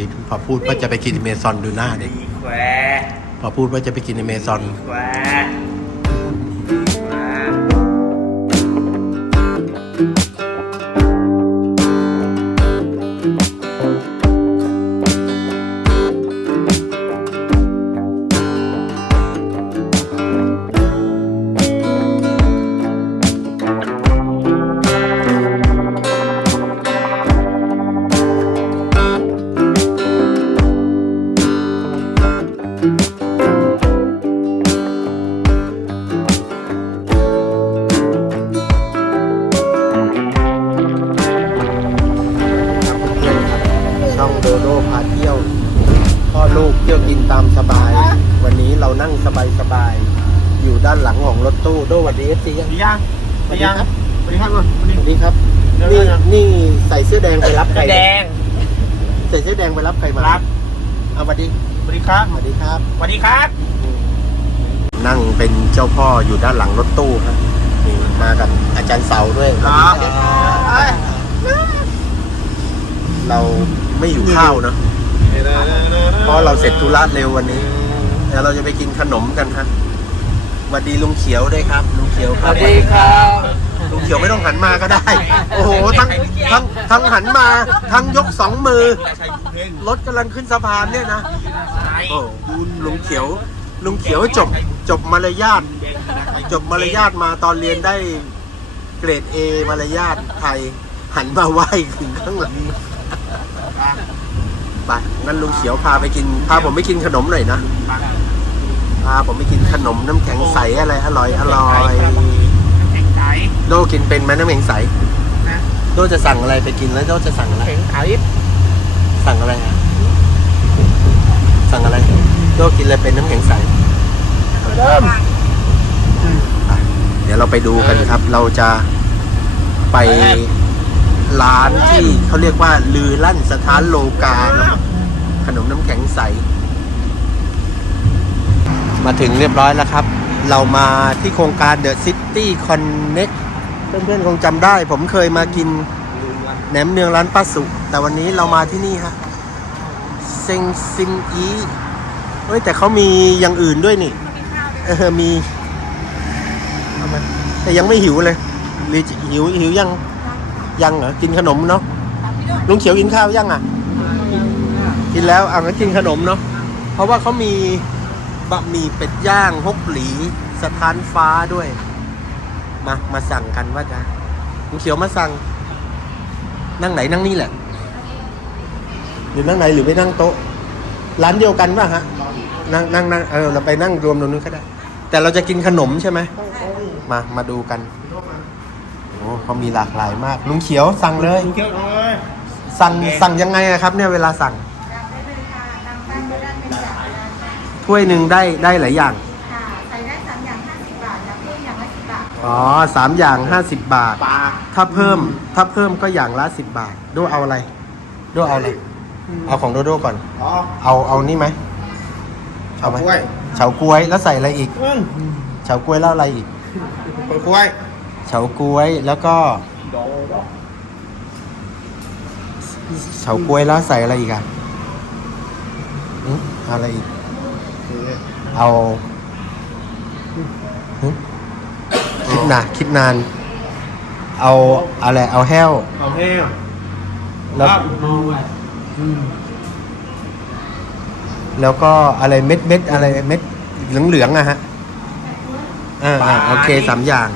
กิน พอพูดว่าจะไปกินอเมซอนดูหน้าดิดีแควพอพูดว่าจะไปกินอเมซอนแควมา โดโดพาเที่ยวพ่อลูกเที่ยวกินตามสบาย วันนี้เรานั่งสบายสบายๆอยู่ด้านหลังของรถตู้โดสวัสดีเอฟซียังดียังดียังสวัสดีครับสวัสดีครับเดี๋ยวนี่เดี๋ยวนี่ใส่เสื้อแดงไปรับใครแดงใส่เสื้อแดงไปรับใครมารับเอาสวัสดีสวัสดีครับสวัสดีครับสวัสดีครับ นั่งเป็นเจ้าพ่ออยู่ด้านหลังรถตู้ครับนี่มากับอาจารย์เสาด้วยครับเรา ไม่อยู่ข้าวเนอะเพราะเราเสร็จธุระเร็ววันนี้เดี๋ยวเราจะไปกินขนมกันครับสวัสดีลุงเขียวด้วยครับลุงเขียวครับลุงเขียวไม่ต้องหันมาก็ได้ โอ้โหทั้งทั้งทั้งหันมาทั้งยกสองมือรถกำลังขึ้นสะพานเนี่ยนะโอ้ลุงเขียว ลุงเขียวจบจบมารยาทจบมารยาทมาตอนเรียนได้เกรดเอมารยาทไทยหันมาไหว้ถึงข้างหลัง ไปงั้นลุงเขียวพาไปกิน พาผมไปกินขนมหน่อยนะ พาผมไปกินขนมน้ำแข็งใสอะไรอร่อยอร่อยแข็งใจโดกินเป็นไหมน้ำแข็งใสนะโดจะสั่งอะไรไปกินแล้วโดจะสั่งอะไร แข็งไข่สั่งอะไรอะสั่งอะไรโดกินอะไรเป็นน้ำแข็งใสเริ่มอะเดี๋ยวเราไปดูกันครับ เราจะไป ร้านที่เขาเรียกว่า ลือลั่นสถานโลกาเนอะขนมน้ำแข็งใส มาถึงเรียบร้อยแล้วครับ เรามาที่โครงการ The City Connect เพื่อนๆคงจำได้ ผมเคยมากินแหนมเนืองร้านป้าสุ แต่วันนี้เรามาที่นี่ฮะเซงซินอีเฮ้ยแต่เขามีอย่างอื่นด้วยนี่ เออมีแต่ยังไม่หิวเลยหรือหิวหิวยัง ยังเหรอกินขนมเนาะลุงเขียวกินข้าวยังอะ กินแล้วอะงั้นกินขนมเนาะเพราะว่าเขามีบะหมี่เป็ดย่างฮกหลีสถานฟ้าด้วย มามาสั่งกันว่าจะลุงเขียวมาสั่ง นั่งไหนนั่งนี่แหละหรือนั่งไหนหรือไปนั่งโต๊ะ ร้านเดียวกันป่ะฮะนั่งนั่งนั่งเออเราไปนั่งรวมตรงนู้นก็ได้ แต่เราจะกินขนมใช่ไหมมามาดูกัน โอ้เขามีหลากหลายมาก ลุงเขียวสั่งเลยเขียวเลยสั่งสั่งยังไงอะครับ เนี่ยเวลาสั่งถ้วยหนึ่งได้ได้หลายอย่าง ค่ะใส่ได้สามอย่างห้าสิบบาทแล้วเพิ่มอย่างละสิบบาทอ๋อสามอย่างห้าสิบบาท ปลาถ้าเพิ่มถ้าเพิ่มก็อย่างละสิบบาท โดเอาอะไร โดเอาอะไร เอาของโดโดก่อน อ๋อเอาเอานี่ไหมเอาไหมกล้วยเฉาก๊วยแล้วใส่อะไรอีก อืมเฉาก๊วยแล้วอะไรอีก กล้วย เฉาก๊วยแล้วก็โดโดเฉาก๊วยแล้วใส่อะไรอีกอะอืมเอาอะไรอีก เอาหึคิดนานคิดนาน เอาอะไรเอาแห้ว เอาแห้งแล้วครับแล้วก็อะไรเม็ดเม็ดอะไรเม็ดเหลืองเหลืองๆอะฮะอ่าอ่าโอเคสามอย่าง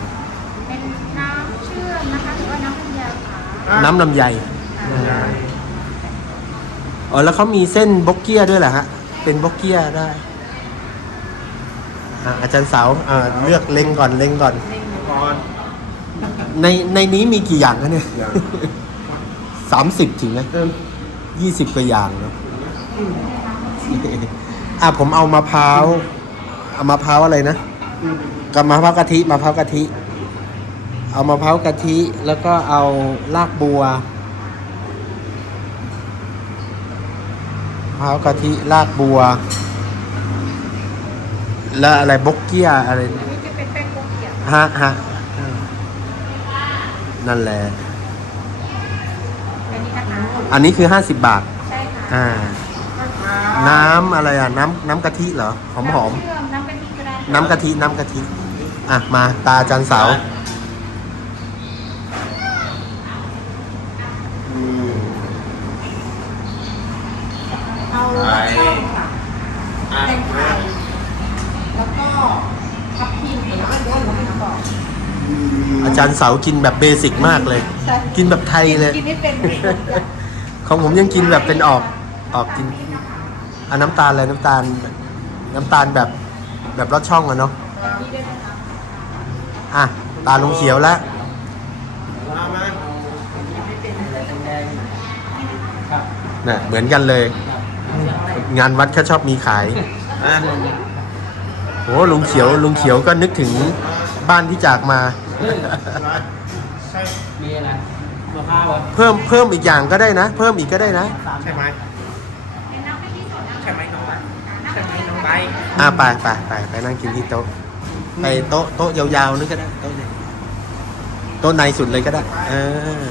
เป็นน้ำเชื่อมนะคะหรือว่าน้ำน้ำยาค่ะ น้ำลำไยอ๋อแล้วเขามีเส้นบกเกียด้วยเหรอฮะ เป็นบกเกียได้อ่าอาจารย์สาวอ่าเลือกเล็งก่อนเล็งก่อนก่อน ในในนี้มีกี่อย่างคะเนี่ยสามสิบถึงไหมยี่สิบกว่าอย่างเนาะอะผมเอามะพร้าว เอามะพร้าวอะไรนะกับมะพร้าวกะทิมะพร้าวกะทิ เอามะพร้าวกะทิ แล้วก็เอารากบัวมะพร้าวกะทิรากบัว แล้วอะไรบกเกียอะไรอันนี้จะเป็นแป้งโกเกียวฮะฮะนั่นแหละ อันนี้นะคะอันนี้คือห้าสิบบาท ใช่ค่ะอ่า น้ำอะไรอะ น้ำน้ำกะทิเหรอ หอมหอมน้ำเชื่อมน้ำกะทิก็ได้ ๆน้ำกะทิ น้ำกะทิ อะ มาตาอาจันเสา วอืม เอาช่องค่ะแตงไทยแล้วก็ทับทิมแล้วก็ต้นมะกอก อา จารย์เสากินแบบเบสิกมากเลยกินแบบไทยเลย กินไม่เป็นเลยของผมยังกินแบบเป็นออกออกกินอันน้ำตาลอะไรน้ำตาล น้ำตาลแบบแบบรสช่องอะเนาะนี่ด้วยนะคะอะตาลุงเขียวแล้วมามาน่ะเหมือนกันเลย งานวัดเขาชอบมีขายอะโอ้ลุงเขียวลุงเขียวก็นึกถึงบ้านที่จากมา ใช่มีอะไรมะพร้าวอะเพิ่มเพิ่มอีกอย่างก็ได้นะ เพิ่มอีกก็ได้นะ ใช่ไหมใช่ไหมน้องใช่ไหมน้องใบอะไปไปไปไปนั่งกินที่โต๊ะไปโต๊ะโต๊ะยาวๆนึกก็ได้โต๊ะไหนโต๊ะในสุดเลยก็ได้เออ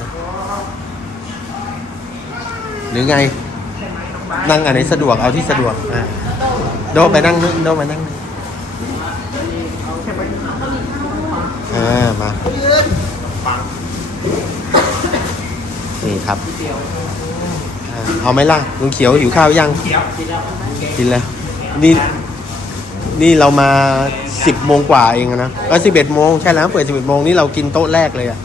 หรือไง นั่งอันไหนสะดวกเอาที่สะดวกอะโดไปนั่งนึงโดไปนั่งนึง อ่ามาปังนี่ครับอ่าเอาไหมล่ะลุงเขียวหิวข้าวยังกินแล้วนี่นี่เรามาสิบโมงกว่าเองอะนะเออสิบเอ็ดโมงใช่แล้วเปิดสิบเอ็ดโมงนี่เรากินโต๊ะแรกเลยอะ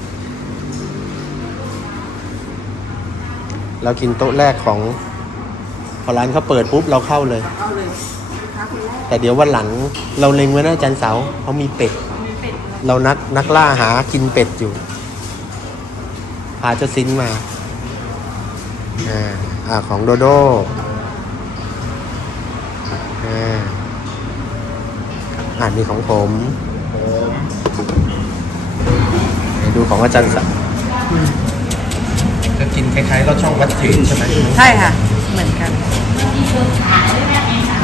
เรากินโต๊ะแรกของพอร้านเขาเปิดปุ๊บเราเข้าเลยเอาเลย แรกแต่เดี๋ยววันหลังเราเล็งไว้นะอาจันเสาร์เขามีเป็ดมีเป็ด เรานักนักล่าหากินเป็ดอยู่พาเจ้าซินมาอ่าอ่าของโดโดอ่าอ่านนี่ของผมผมไหนดูของอาจารย์สักจะกินคล้ายๆรสช่องวัดจืดใช่ไหมใช่ค่ะ เหมือนกัน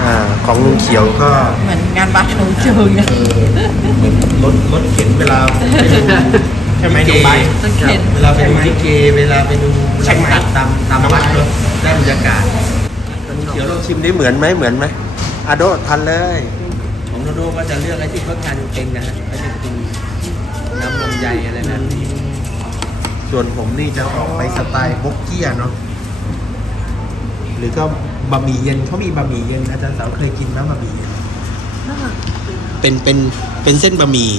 อ่าของลุงเขียวก็เหมือนงานวัดของเจอเนี่ยเออเหมือนรถรถเข็นเวลาไปดูใช่ไหมน้องใบต้องเข็นเวลาไปดูลิเกเวลาไปดูใช่ไหมตัดตามตามวัดเนอะได้บรรยากาศเดี๋ยวเราชิมได้เหมือนไหมเหมือนไหมอาโดทันเลย ของโดโดก็จะเลือกไอ้ที่เขาทานเองนะฮะก็จะกินน้ำลำไยอะไรนั่นส่วนผมนี่จะออกไปสไตล์บกเกี้ยเนาะ หรือก็บะหมี่เย็นเขามีบะหมี่เย็นอาจารย์สาวเคยกินไหมบะหมี่เย็นเป็นเป็นเป็นเส้นบะหมี่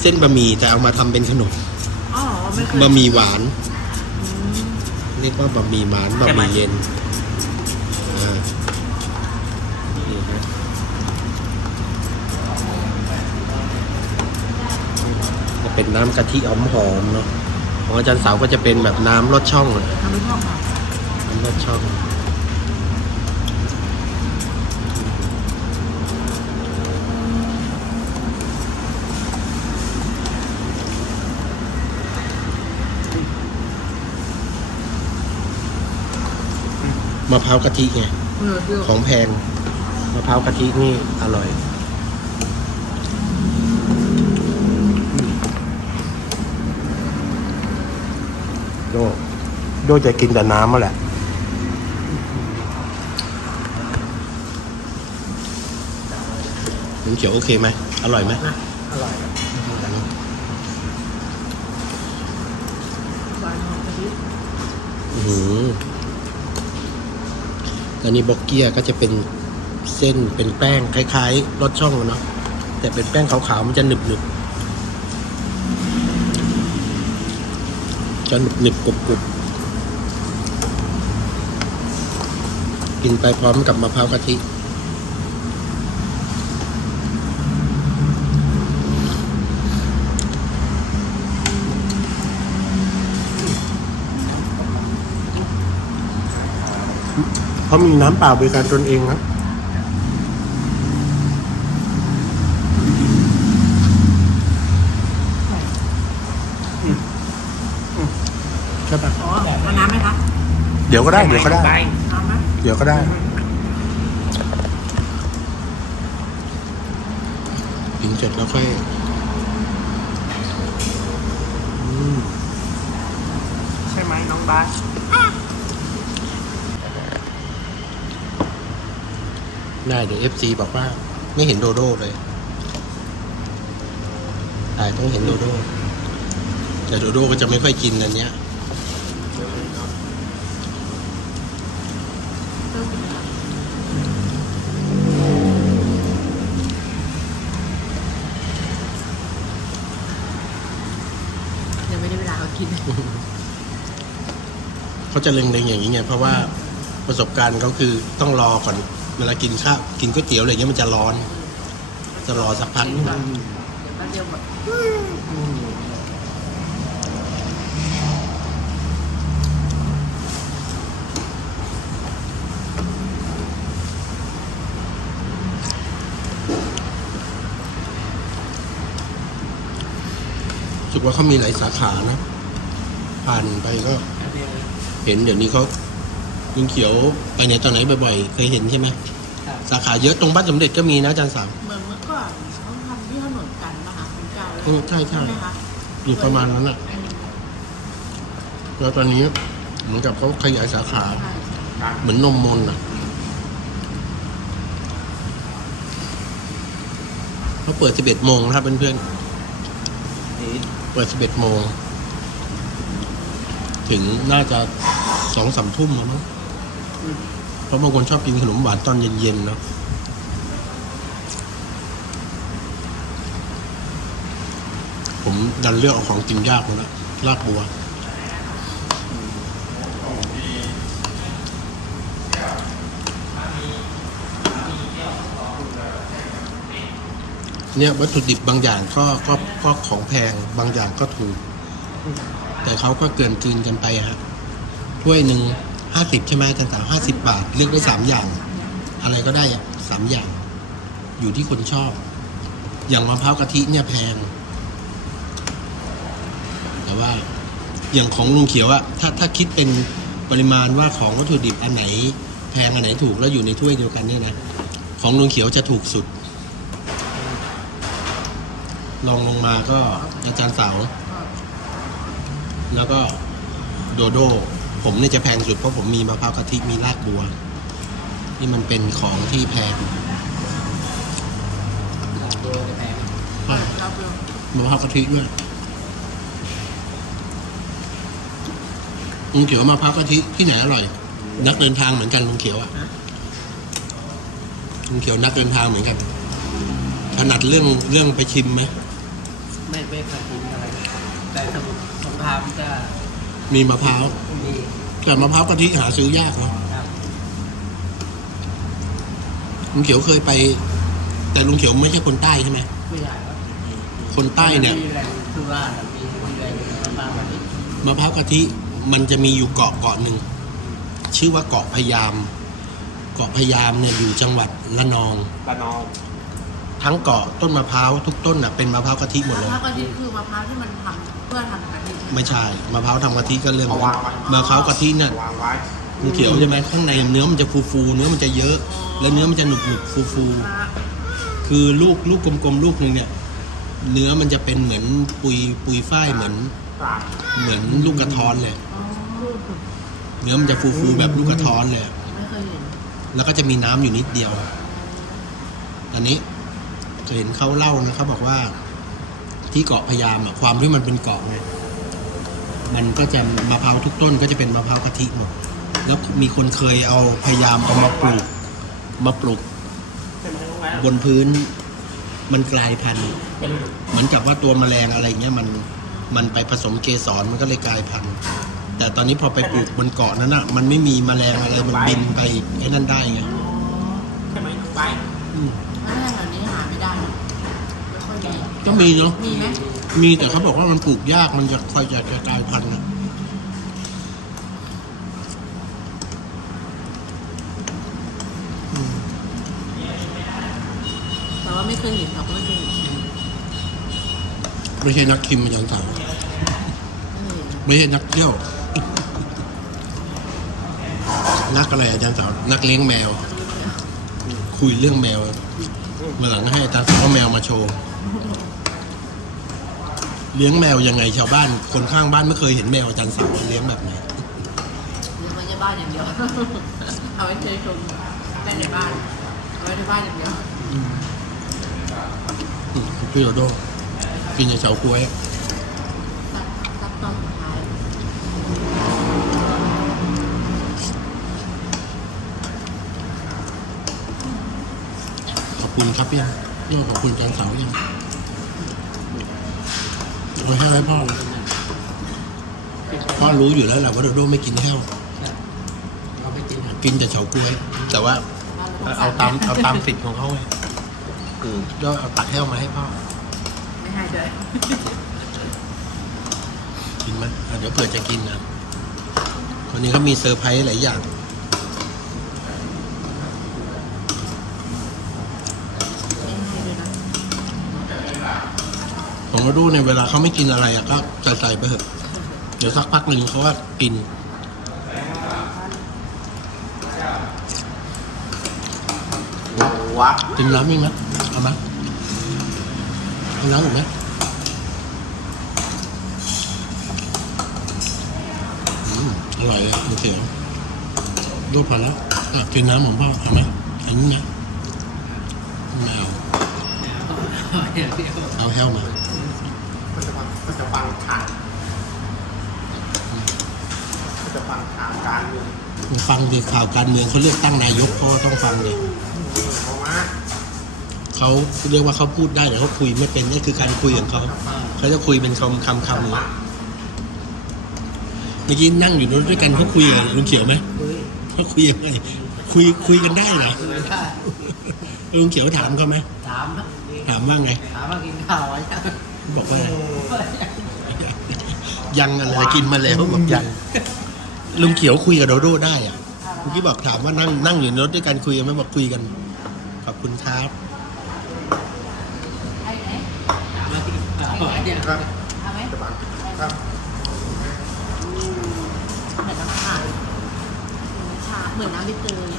เส้นบะหมี่แต่เอามาทำเป็นขนมอ๋อไม่เคยบะหมี่หวาน เรียกว่าบะหมี่หวานบะหมี่เย็นอ่านี่ฮะจะเป็นน้ำกะทิหอมๆเนาะของอาจารย์เสาวก็จะเป็นแบบน้ำรสช่องอะทำไม่ชอบค่ะน้ำรสช่อง มะพร้าวกะทิไงเออคือของแพงมะพร้าวกะทินี่อร่อย โดโดจะกินแต่น้ำมาแหละลุงเขียวโอเคไหม อร่อยไหมอร่อยหวานหอมกะทิ อือหือ อันนี้บอกเกียก็จะเป็นเส้นเป็นแป้งคล้ายๆรสช่องเนาะแต่เป็นแป้งขาวๆมันจะหนึบหนึบๆจะหนึบหนึบๆกรุบกรุบกินไปพร้อมกับมะพร้าวกะทิ เขามีน้ำเปล่าบริการตนเองนะใช่ปะอ๋อเอาน้ำไหมคะเดี๋ยวก็ได้ เดี๋ยวก็ได้ใบน้ำไหมเดี๋ยวก็ได้ กินเสร็จแล้วค่อยอืมใช่ไหมน้องใบ ได้เดี๋ยวเอฟซีบอกว่า ไม่เห็นโดโด้เลยถ่ายต้องเห็นโดโด้แต่โดโด้ก็จะไม่ค่อยกินอันเนี้ยยังไม่ได้เวลาเขากิน เขาจะเล็งๆอย่างนี้ไงเพราะว่าประสบการณ์เขาคือต้องรอก่อน เวลากินข้าวกินก๋วยเตี๋ยวอะไรเงี้ยมันจะร้อน จะรอสักพักหนึ่งเดี๋ยวแป๊บเดียวหมดรู้สึกว่าเขามีหลายสาขานะ ผ่านไปก็ เห็นเดี๋ยวนี้เขา ลุงเขียวไปไหนตอนไหนบ่อยๆ เคยเห็นใช่ไหมครับ สาขาเยอะตรงบ้านสมเด็จก็มีนะอาจารย์สามเหมือนเมื่อก่อนเขาทำที่ถนนกันนะคะคุณเก่าแล้วอืมใช่ใช่ ไหมคะอยู่ประมาณนั้นแหละแล้วตอนนี้เหมือนกับเขาขยายสาขา ใช่เหมือนนมมนอะเขาเปิด 11 โมงนะครับเพื่อนๆ เปิด 11 โมง ถึงน่าจะสองสามทุ่มแล้วมั้ง เพราะบางคนชอบกินขนมหวานตอนเย็นๆเนาะผมดันเลือกเอาของกินยากเลยนะลากบัวเนี่ยวัตถุดิบบางอย่างก็ก็ก็ของแพงบางอย่างก็ถูก แต่เขาก็เกินกินกันไปฮะถ้วยหนึ่ง ห้าสิบใช่ไหมอาจารย์สาวห้าสิบบาท เลือกได้สามอย่าง อะไรก็ได้อะสามอย่าง อยู่ที่คนชอบ อย่างมะพร้าวกะทิเนี่ยแพง แต่ว่า อย่างของลุงเขียวอะถ้าถ้าคิดเป็นปริมาณว่าของวัตถุดิบอันไหน แพงอันไหนถูกแล้วอยู่ในถ้วยเดียวกันเนี่ยนะของลุงเขียวจะถูกสุดลองลงมาก็อาจารย์เสา แล้วก็โดโด ผมเนี่ยจะแพงสุดเพราะผมมีมะพร้าวกะทิมีรากบัว ที่มันเป็นของที่แพงตัวจะแพงเราเปลือกมะพร้าวกะทิด้วยลุงเขียวมะพร้าวกะทิที่ไหนอร่อย นักเดินทางเหมือนกันลุงเขียวอะลุงเขียวนักเดินทางเหมือนกันถนัดเรื่องเรื่องไปชิมไหมไม่ไม่เคยกินอะไรแต่สมุนสงครามจะ มีมะพร้าว มีแต่มะพร้าวกะทิหาซื้อยากเนาะครับลุงเขียวเคยไป แต่ลุงเขียวไม่ใช่คนใต้ใช่ไหมผู้ใหญ่ครับคนใต้เนี่ย มีแหล่งสุราษฎร์มีมีแหล่งมากๆแบบนี้มะพร้าวกะทิมันจะมีอยู่เกาะเกาะหนึ่ง ชื่อว่าเกาะพะยาม เกาะพะยามเนี่ยอยู่จังหวัดละนองละนอง ทั้งเกาะต้นมะพร้าวทุกต้นน่ะเป็นมะพร้าวกะทิหมดเลย มะพร้าวกะทิคือมะพร้าวที่มันทำเพื่อทำกะทิใช่ไหมไม่ใช่มะพร้าวทำกะทิก็เรื่องเอานั้นวางไว้มะพร้าวกะทิเนี่ยวางไว้มันเขียวใช่ไหมข้างในเนื้อมันจะฟูฟูๆเนื้อมันจะเยอะ แล้วเนื้อมันจะหนุบหนุบฟูฟูๆ คือลูกลูกกลมๆลูกหนึ่งเนี่ย เนื้อมันจะเป็นเหมือนปุยปุยฝ้ายเหมือนกลางเหมือนลูกกระท้อนเลยอ๋อเนื้อมันจะฟูฟูๆแบบลูกกระท้อนเลย ไม่เคยเห็นแล้วก็จะมีน้ำอยู่นิดเดียว อันนี้ จะเห็นเขาเล่านะเขาบอกว่า ที่เกาะพยามอะความที่มันเป็นเกาะไงมันก็จะมะพร้าวทุกต้นก็จะเป็นมะพร้าวกะทิหมดแล้วมีคนเคยเอาพยายามเอามาปลูกมาปลูก บนพื้น มันกลายพันธุ์เหมือนกับว่าตัวแมลงอะไรเงี้ยมันมันไปผสมเกสรมันก็เลยกลายพันธุ์แต่ตอนนี้พอไปปลูกบนเกาะนั้นอะ มันไม่มีแมลงอะไรมันบินไปไอ้นั่นได้ไงใช่ไหมไป อืม ไม่ได้แถวนี้หาไม่ได้นะไม่ค่อยมี ก็มีเนาะมีไหมมีแต่เขาบอกว่ามันปลูกยากมันจะค่อยจะกลายพันธุ์นะแต่ว่าไม่เคยเห็นเขาก็ไม่เคยเห็นไม่ใช่นักชิมอย่างสาวไม่เคยเห็นไม่ใช่นักเที่ยว นักอะไรอาจารย์สาว นักเลี้ยงแมว คุยเรื่องแมวเมื่อหลังให้อาจารย์สาวเอาแมวมาโชว์ เลี้ยงแมวยังไงชาวบ้าน คนข้างบ้านไม่เคยเห็นแมวอาจารย์สาวเลี้ยงแบบไหนเลี้ยงไว้ในบ้านอย่างเดียว เอาไว้เคยชมได้ในบ้านไว้ในบ้านอย่างเดียวพี่โดโดกินอย่างเฉาก๊วยอะซักซักตอนสุดท้ายขอบคุณ ครับพี่ยังพี่ขอบคุณจันเสายังโอ้ยให้ไว้พ่อพ่อรู้อยู่แล้วแหละว่าโดโดไม่กินแห้วเราไม่กินอะกินแต่เฉาก๊วย แต่ว่าเอาตามเอาตามสิทธิ์ของเขาไงอืมก็เอาตักแห้วมาให้พ่อไม่ให้ด้วยกินไหมอะเดี๋ยวเผื่อจะกินนะวันนี้เขามีเซอร์ไพรส์หลายอย่าง ไม่ให้ด้วยนะ ข องเราดูเนี่ยเวลาเขาไม่กินอะไรอะก็ใส่ใส่ไปเถอะเดี๋ยวสักพักหนึ่งเขาว่ากินวะกินน้ำอีกไหมเอาไหมเอาน้ำอีกไหมอืมอร่อยเลยมันเสียวรูดพอแล้วอะกินน้ำของพ่อเอาไหมอันนี้นะไม่เอาเดี๋ยวเดี๋ยวเอาแห้วมา ก็จะฟังก็จะฟังข่าวก็จะฟังข่าวการเมืองฟังดีข่าวการเมืองเขาเลือกตั้งนายกเขาก็ต้องฟังดิเพราะว่าเขาเรียกว่าเขาพูดได้แต่เขาคุยไม่เป็นนี่คือการคุยของเขาเขาจะคุยเป็นคำคำคำเลยเมื่อกี้นั่งอยู่นู้นด้วยกันเขาคุยกับลุงเขียวไหมคุยเขาคุยยังไงคุยคุยกันได้เหรอคุยได้ลุงเขียวถามเขาไหมถามถามว่าไงถามว่ากินข้าวไว้ยัง บอกว่าอะไรยังอะไรกินมาแล้วบอกยังลุงเขียวคุยกับโดโดได้อะเมื่อกี้บอกถามว่านั่งนั่งอยู่ในรถด้วยกันคุยกันไหมบอกคุยกัน ขอบคุณครับถามว่ากินข้าวไว้ยังครับเอาไหมจะฟังครับเหมือนน้ำชาน้ำชาเหมือนน้ำใบเตย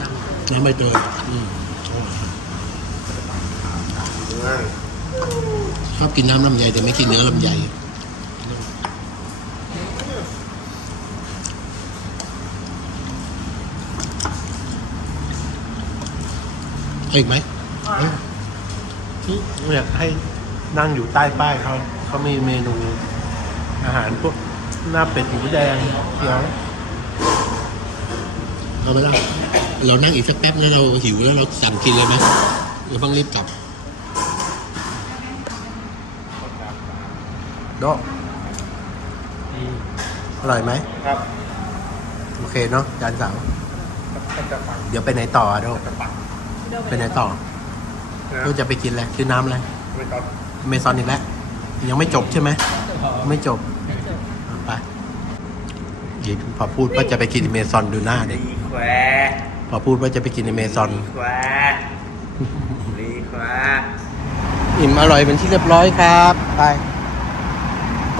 จังน้ำใบเตยอืมเมือง ชอบกินน้ำลำไยแต่ไม่กินเนื้อลำไยเอาอีกไหมเนี่ยให้นั่งอยู่ใต้ป้ายเขาเขามีเมนู อาหารพวกหน้าเป็ดหมูแดงเขียวเอาไปแล้วเรานั่งอีกสักแป๊บแล้วเราหิวแล้วเราสั่งกินเลยไหมเดี๋ยวต้องรีบกลับ โดอร่อยไหม ครับโอเคเนาะจานสาวก็จะฟังเดี๋ยวไปไหนต่ออะโดจะฟังไปไหนต่อนะโดจะไปกินอะไรซื้อน้ำอะไรไม่ต้องเมซอนอีกแล้ว ยังไม่จบใช่ไหม ไม่จบอะไปเดี๋ยวพอพูดว่าจะไปกินเมซอนดูหน้าเด็กรีแควพอพูดว่าจะไปกินเมซอน รีแควรีแควอิ่มอร่อยเป็นที่เรียบร้อยครับ ไป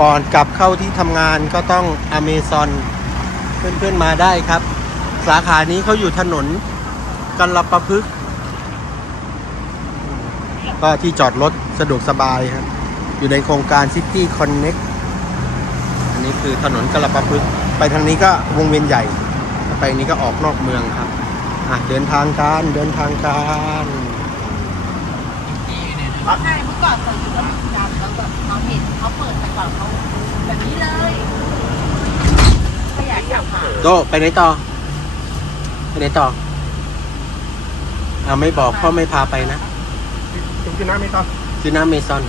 ก่อนกลับเข้าที่ทำงานก็ต้องอเมซอนเพื่อนๆมาได้ครับ สาขานี้เขาอยู่ถนนกันลประพฤกษ์ก็ที่จอดรถสะดวกสบายครับ อยู่ในโครงการ City Connect อันนี้คือถนนกันลประพฤกษ์ไปทางนี้ก็วงเวียนใหญ่ ไปนี้ก็ออกนอกเมืองครับอะเดินทางการเดินทางการใช่เมื่อก่อนคนก็มีจำ แล้วแบบเราเห็นเขาเปิดแต่ก่อนเขาแบบนี้เลยก็อยากกลับมาโตไปไหนต่อ ไปไหนต่อเอาไม่บอกพ่อไม่พาไปนะคุณกินน้ำไม่ต้องคือน้ำเมซอน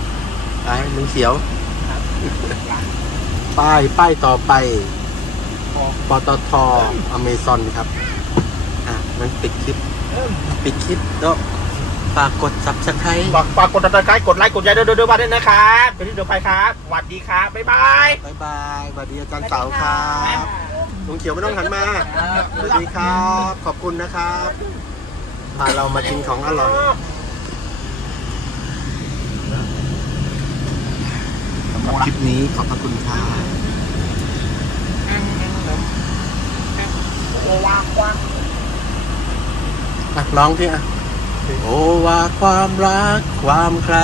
ไปลุงเขียว ป้ายป้ายต่อไปปตทอเมซอนครับ อะ มันปิดคลิป ปิดคลิปโต ฝากกด subscribe ฝากฝากกดติดตามกดไลค์กดแชร์เด้อเด้อบ้านด้วยนะครับเป็นที่เดียวไปครับสวัสดีครับบ๊ายบายบายบายสวัสดีอาจารย์เสาครับลุงเขียวไม่ต้องหันมาสวัสดีครับ ขอบคุณนะครับพาเรามากินของอร่อยสำหรับคลิปนี้ขอบพระคุณครับอะร้องที่อะ โอ้ว่าความรักความใคร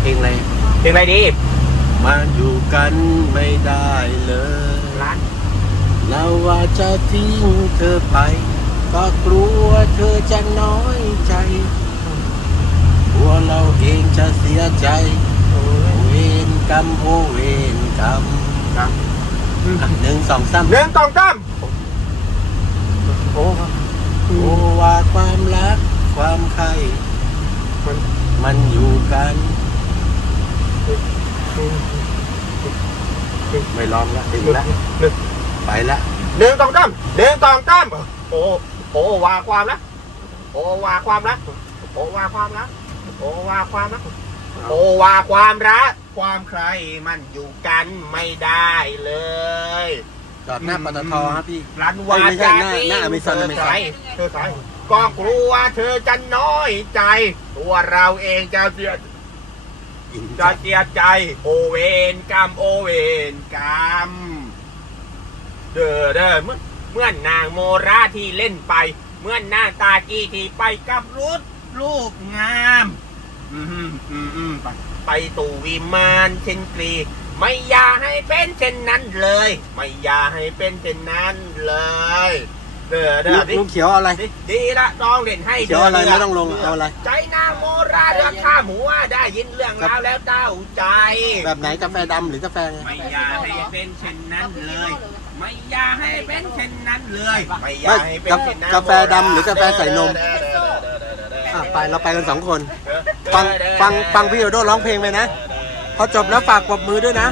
เพลงอะไรเพลงอะไรดีมาอยู่กันไม่ได้เลยร้านเราว่าจะทิ้งเธอไป ก็กลัวเธอจะน้อยใจกลัวเราเองจะเสียใจเวรกรรมโอเวรกรรมอะหนึ่งสองสามหนึ่งสองสาม โอ้โอ้ว่าความรัก ความใครมันอยู่กัน ไม่ร้องละถึงละไปละหนึ่งสองสามหนึ่งสองสามโอ้โอ้ว่าความนะโอ้ว่าความนะโอ้ว่าความนะโอ้ว่าความนะโอ้ว่าความรักความใครมันอยู่กันไม่ได้เลย จอดหน้าปตทครับพี่ รันวาไม่ใช่จาหน้าทิ้งหน้า Amazon เธอ Amazon ใครเธอใครก็กลัวเธอจะน้อยใจ ตัวเราเองจะเสียอินจะเสียใจ โอเวนกรรมโอเวนกรรมเด้อเด้อเมื่อเมื่อนนางโมราที่เล่นไป เมื่อนนางตากีที่ไปกับรุดรูปงาม อืมอืมอืมไปไปตู่วิมานเช่นกรี ไม่อยากให้เป็นเช่นนั้นเลย ไม่อยากให้เป็นเช่นนั้นเลยเด้อเด้ลูอกดิลูกเขียวเอาอะไรดีดีละต้องเล่นให้เขียวอะไรไม่ต้องลงเอาอะไร ใจนางโมราเดือข้าหัวได้ยินเรื่องราวแล้วเต้าใจ แบบไหนกาแฟดำหรือกาแฟไงไม่อยากให้เป็นเช่นนั้นเลย ไม่อยากให้เป็นเช่นนั้นเลย ไม่อยาไม่กให้เป็นกาเช่นนั้นกาแฟดำหรือกาแฟใส่นมอะไปเราไปกันสองคน ฟังฟังฟังพี่โอโดร้องเพลงไปนะ พอจบแล้วฝากปรบมือด้วยนะ